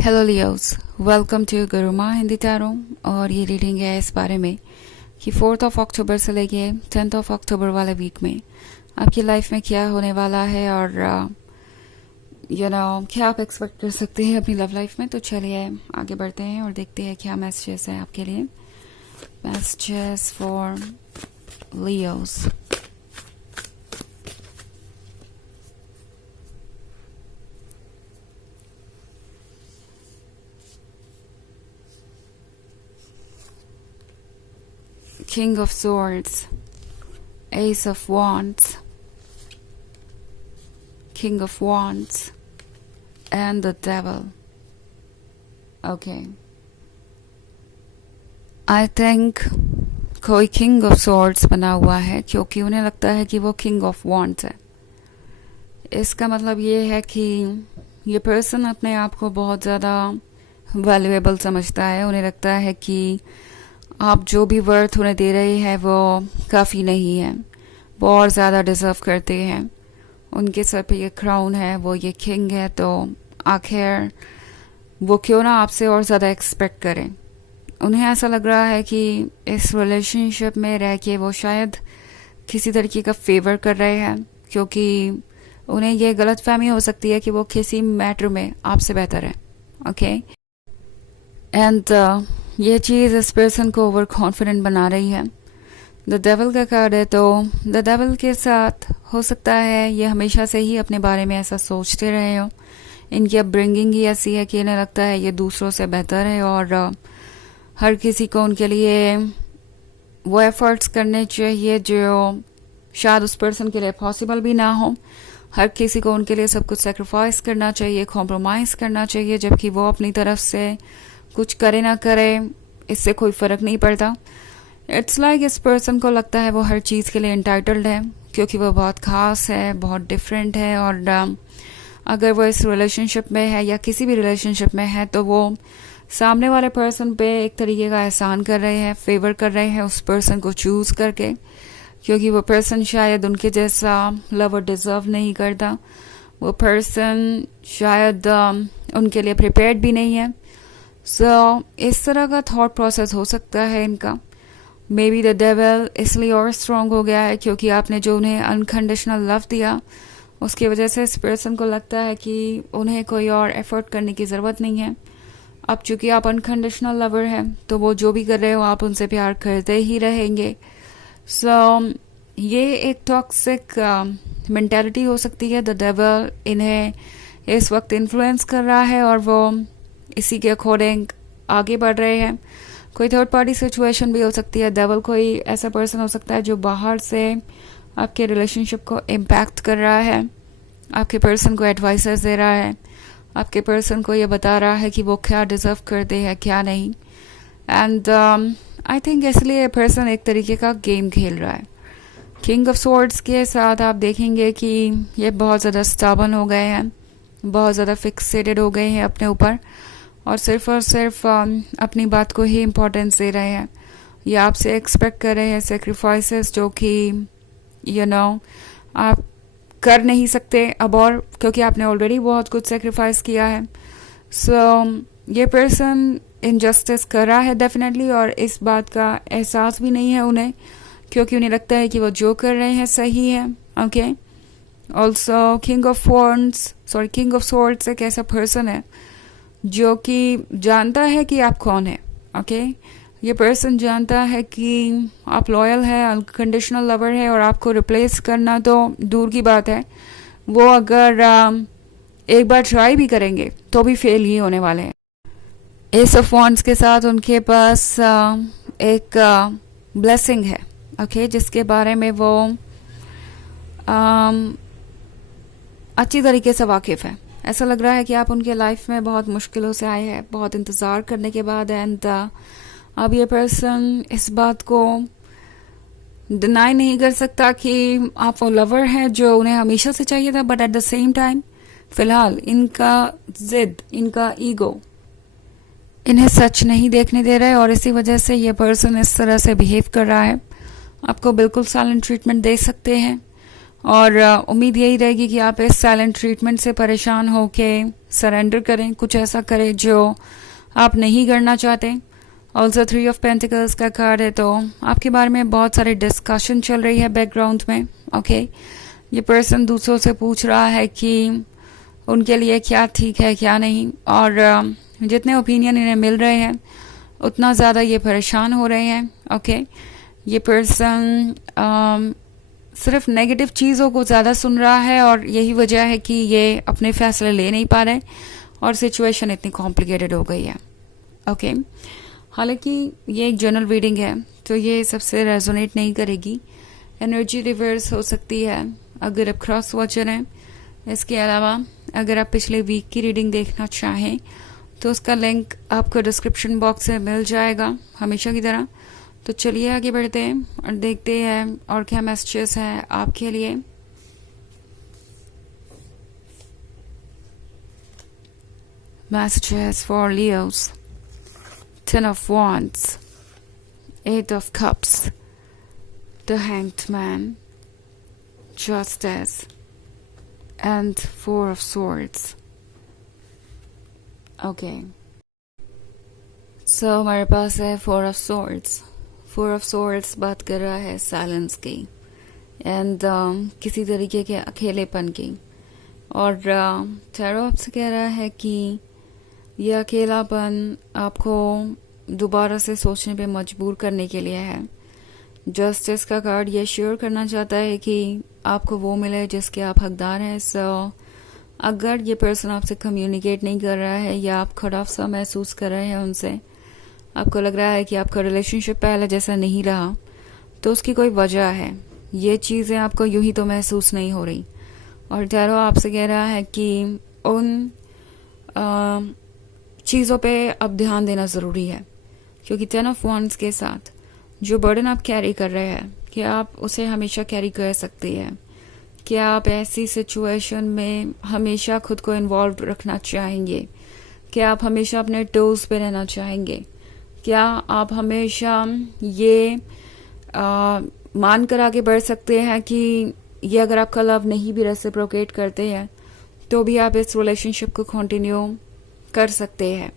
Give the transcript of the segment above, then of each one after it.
Hello Leos, welcome to Guruma Hindi tarot. और ये reading है इस बारे में कि 4 अक्टूबर से लेके 10 अक्टूबर वाले वीक में आपकी लाइफ में क्या होने वाला है और क्या आप एक्सपेक्ट कर सकते हैं अपनी लव लाइफ में। तो चलिए आगे बढ़ते हैं और देखते हैं क्या मैसेजेस हैं आपके लिए। Messages for Leos. King of Swords, Ace of Wands, King of Wands, and the Devil. Okay. I think कोई King of Swords बना हुआ है क्योंकि उन्हें लगता है कि वो King of Wands है। इसका मतलब ये है कि ये पर्सन अपने आप को बहुत ज़्यादा वैल्यूएबल समझता है। उन्हें लगता है कि आप जो भी वर्थ उन्हें दे रहे हैं वो काफ़ी नहीं है, वो और ज़्यादा डिज़र्व करते हैं। उनके सर पे ये क्राउन है, वो ये किंग है, तो आखिर वो क्यों ना आपसे और ज़्यादा एक्सपेक्ट करें। उन्हें ऐसा लग रहा है कि इस रिलेशनशिप में रह के वो शायद किसी तरीके का फेवर कर रहे हैं, क्योंकि उन्हें ये गलतफहमी हो सकती है कि वो किसी मैटर में आपसे बेहतर है। ओके एंड ये चीज़ इस पर्सन को ओवर कॉन्फिडेंट बना रही है। द डेविल का कार्ड है, तो द डेविल के साथ हो सकता है ये हमेशा से ही अपने बारे में ऐसा सोचते रहे हो। इनकी अपब्रिंगिंग ही ऐसी है कि इन्हें लगता है ये दूसरों से बेहतर है और हर किसी को उनके लिए वो एफर्ट्स करने चाहिए जो शायद उस पर्सन के लिए पॉसिबल भी ना हो। हर किसी को उनके लिए सब कुछ सेक्रीफाइस करना चाहिए, कॉम्प्रोमाइज़ करना चाहिए, जबकि वो अपनी तरफ से कुछ करे ना करे इससे कोई फ़र्क नहीं पड़ता। इट्स लाइक इस पर्सन को लगता है वो हर चीज़ के लिए इंटाइटल्ड है क्योंकि वो बहुत ख़ास है, बहुत डिफरेंट है। और अगर वो इस रिलेशनशिप में है या किसी भी रिलेशनशिप में है तो वो सामने वाले पर्सन पे एक तरीके का एहसान कर रहे हैं, फेवर कर रहे हैं उस पर्सन को चूज़ करके, क्योंकि वो पर्सन शायद उनके जैसा लवर डिज़र्व नहीं करता। वो पर्सन शायद उनके लिए प्रिपेयर्ड भी नहीं है। इस तरह का थॉट प्रोसेस हो सकता है इनका। मे बी द डेविल इसलिए और स्ट्रॉन्ग हो गया है क्योंकि आपने जो उन्हें अनकंडीशनल लव दिया उसकी वजह से इस पर्सन को लगता है कि उन्हें कोई और एफर्ट करने की ज़रूरत नहीं है। अब चूंकि आप अनकंडीशनल लवर हैं तो वो जो भी कर रहे हो आप उनसे प्यार करते ही रहेंगे। ये एक टॉक्सिक मेंटालिटी हो सकती है। द डेविल इन्हें इस वक्त इन्फ्लुएंस कर रहा है और वो इसी के अकॉर्डिंग आगे बढ़ रहे हैं। कोई थर्ड पार्टी सिचुएशन भी हो सकती है। डेविल कोई ऐसा पर्सन हो सकता है जो बाहर से आपके रिलेशनशिप को इम्पैक्ट कर रहा है, आपके पर्सन को एडवाइसेस दे रहा है, आपके पर्सन को ये बता रहा है कि वो क्या डिज़र्व करते हैं क्या नहीं। एंड आई थिंक इसलिए पर्सन एक तरीके का गेम खेल रहा है। किंग ऑफ स्वॉर्ड्स के साथ आप देखेंगे कि ये बहुत ज़्यादा स्टबर्न हो गए हैं, बहुत ज़्यादा फिक्सेटेड हो गए हैं अपने ऊपर और सिर्फ अपनी बात को ही इम्पोर्टेंस दे रहे हैं। ये आपसे एक्सपेक्ट कर रहे हैं सेक्रीफाइसेस जो कि आप कर नहीं सकते अब, और क्योंकि आपने ऑलरेडी बहुत कुछ सेक्रीफाइस किया है। ये पर्सन इनजस्टिस कर रहा है डेफिनेटली, और इस बात का एहसास भी नहीं है उन्हें, क्योंकि उन्हें लगता है कि वो जो कर रहे हैं सही है। Okay also king of swords एक ऐसा पर्सन है जो कि जानता है कि आप कौन है। ओके ये पर्सन जानता है कि आप लॉयल है, अनकंडीशनल लवर है, और आपको रिप्लेस करना तो दूर की बात है, वो अगर एक बार ट्राई भी करेंगे तो भी फेल ही होने वाले हैं। एस ऑफ वॉन्ड्स के साथ उनके पास एक ब्लेसिंग है, ओके जिसके बारे में वो अच्छी तरीके से वाकिफ़ है। ऐसा लग रहा है कि आप उनके लाइफ में बहुत मुश्किलों से आए हैं, बहुत इंतज़ार करने के बाद, एंड अब ये पर्सन इस बात को डिनाई नहीं कर सकता कि आप वो लवर हैं जो उन्हें हमेशा से चाहिए था, but at the same time फ़िलहाल इनका जिद, इनका ईगो इन्हें सच नहीं देखने दे रहा है, और इसी वजह से ये पर्सन इस तरह से बिहेव कर रहा है। आपको बिल्कुल साइलेंट ट्रीटमेंट दे सकते हैं, और उम्मीद यही रहेगी कि आप इस साइलेंट ट्रीटमेंट से परेशान होके सरेंडर करें, कुछ ऐसा करें जो आप नहीं करना चाहते। ऑल्सो 3 ऑफ पेंटिकल्स का कार्ड है, तो आपके बारे में बहुत सारी डिस्कशन चल रही है बैकग्राउंड में। ओके, ये पर्सन दूसरों से पूछ रहा है कि उनके लिए क्या ठीक है क्या नहीं, और जितने ओपिनियन इन्हें मिल रहे हैं उतना ज़्यादा ये परेशान हो रहे हैं। ओके, ये पर्सन सिर्फ नेगेटिव चीज़ों को ज़्यादा सुन रहा है और यही वजह है कि ये अपने फैसले ले नहीं पा रहे और सिचुएशन इतनी कॉम्प्लिकेटेड हो गई है। ओके, हालांकि ये एक जनरल रीडिंग है तो ये सबसे रेजोनेट नहीं करेगी, एनर्जी रिवर्स हो सकती है अगर आप क्रॉस वॉचर हैं। इसके अलावा अगर आप पिछले वीक की रीडिंग देखना चाहें तो उसका लिंक आपको डिस्क्रिप्शन बॉक्स में मिल जाएगा हमेशा की तरह। तो चलिए आगे बढ़ते हैं और देखते हैं और क्या मैसेजेस हैं आपके लिए। Messages for Leos, 10 of Wands, 8 of Cups, the Hanged Man, Justice, and 4 of Swords. Okay. So हमारे पास है 4 of Swords. 4 of Swords बात कर रहा है साइलेंस की एंड किसी तरीके के अकेलेपन की, और टैरो आपसे कह रहा है कि यह अकेलापन आपको दोबारा से सोचने पे मजबूर करने के लिए है। जस्टिस का कार्ड ये श्योर करना चाहता है कि आपको वो मिले जिसके आप हकदार हैं। सो अगर ये पर्सन आपसे कम्युनिकेट नहीं कर रहा है या आप खराब सा महसूस कर रहे हैं उनसे, आपको लग रहा है कि आपका रिलेशनशिप पहले जैसा नहीं रहा, तो उसकी कोई वजह है। ये चीज़ें आपको यूं ही तो महसूस नहीं हो रही, और टैरो आपसे कह रहा है कि उन चीज़ों पे अब ध्यान देना ज़रूरी है, क्योंकि 10 of Wands के साथ जो बर्डन आप कैरी कर रहे हैं, क्या आप उसे हमेशा कैरी कर सकती है? क्या आप ऐसी सिचुएशन में हमेशा खुद को इन्वॉल्व रखना चाहेंगे? क्या आप हमेशा अपने टोज पे रहना चाहेंगे? क्या आप हमेशा ये मान कर आगे बढ़ सकते हैं कि ये अगर आपका लव नहीं भी रेसिप्रोकेट करते हैं तो भी आप इस रिलेशनशिप को कंटिन्यू कर सकते हैं,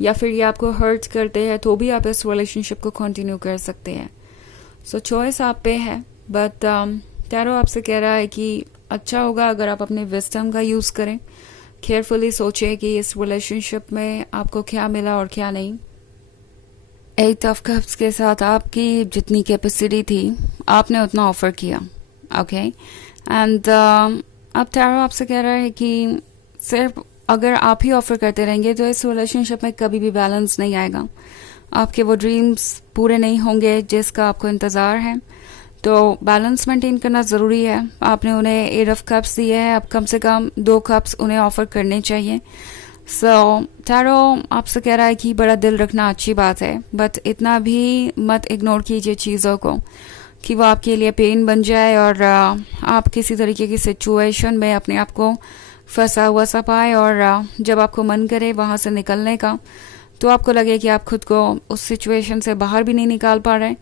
या फिर ये आपको हर्ट करते हैं तो भी आप इस रिलेशनशिप को कंटिन्यू कर सकते हैं? सो चॉइस आप पे है, बट टैरो आपसे कह रहा है कि अच्छा होगा अगर आप अपने विजडम का यूज़ करें, केयरफुली सोचें कि इस रिलेशनशिप में आपको क्या मिला और क्या नहीं। 8 ऑफ कप्स के साथ आपकी जितनी कैपेसिटी थी आपने उतना ऑफर किया। ओके, एंड अब टैरो आपसे कह रहा है कि सिर्फ अगर आप ही ऑफर करते रहेंगे तो इस रिलेशनशिप में कभी भी बैलेंस नहीं आएगा, आपके वो ड्रीम्स पूरे नहीं होंगे जिसका आपको इंतज़ार है। तो बैलेंस मेंटेन करना ज़रूरी है। आपने उन्हें 8 ऑफ कप्स दिए हैं, अब कम से कम 2 कप्स उन्हें ऑफर करने चाहिए। सो टैरो आपसे कह रहा है कि बड़ा दिल रखना अच्छी बात है, बट इतना भी मत इग्नोर कीजिए चीज़ों को कि वो आपके लिए पेन बन जाए और आप किसी तरीके की सिचुएशन में अपने आप को फंसा हुआ सा पाए, और जब आपको मन करे वहाँ से निकलने का तो आपको लगे कि आप खुद को उस सिचुएशन से बाहर भी नहीं निकाल पा रहे।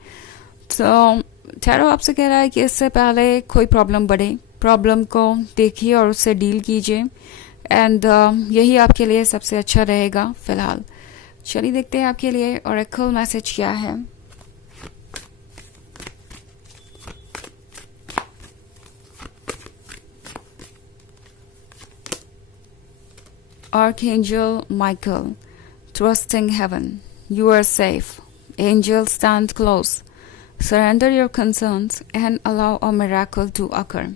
तो टैरो आपसे कह रहा है कि इससे पहले कोई प्रॉब्लम बढ़े, प्रॉब्लम को देखिए और उससे डील कीजिए, एंड यही आपके लिए सबसे अच्छा रहेगा फिलहाल। चलिए देखते हैं आपके लिए ऑरेकल मैसेज क्या है। Archangel Michael, trusting heaven, you are safe. Angels stand close. Surrender your concerns and allow a miracle to occur.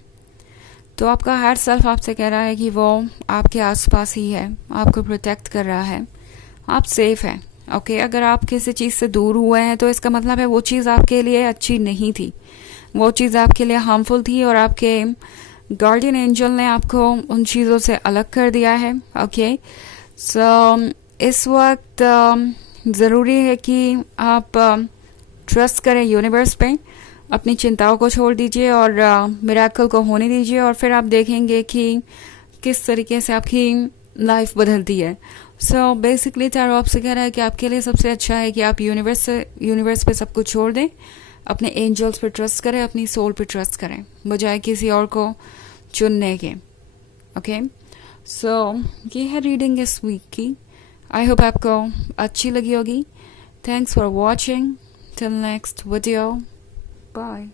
तो आपका हायर सेल्फ आपसे कह रहा है कि वो आपके आसपास ही है, आपको प्रोटेक्ट कर रहा है, आप सेफ हैं। ओके, अगर आप किसी चीज़ से दूर हुए हैं तो इसका मतलब है वो चीज़ आपके लिए अच्छी नहीं थी, वो चीज़ आपके लिए हार्मफुल थी, और आपके गार्डियन एंजल ने आपको उन चीज़ों से अलग कर दिया है। ओके, सो इस वक्त ज़रूरी है कि आप ट्रस्ट करें यूनिवर्स पे, अपनी चिंताओं को छोड़ दीजिए और मिरेकल को होने दीजिए, और फिर आप देखेंगे कि किस तरीके से आपकी लाइफ बदलती है। सो बेसिकली टैरो आपसे कह रहा है कि आपके लिए सबसे अच्छा है कि आप यूनिवर्स पे सब कुछ छोड़ दें, अपने एंजल्स पे ट्रस्ट करें, अपनी सोल पे ट्रस्ट करें, बजाय किसी और को चुनने के। ओके, सो ये है रीडिंग इस वीक की। आई होप आपको अच्छी लगी होगी। Thanks for watching. Till next video, bye.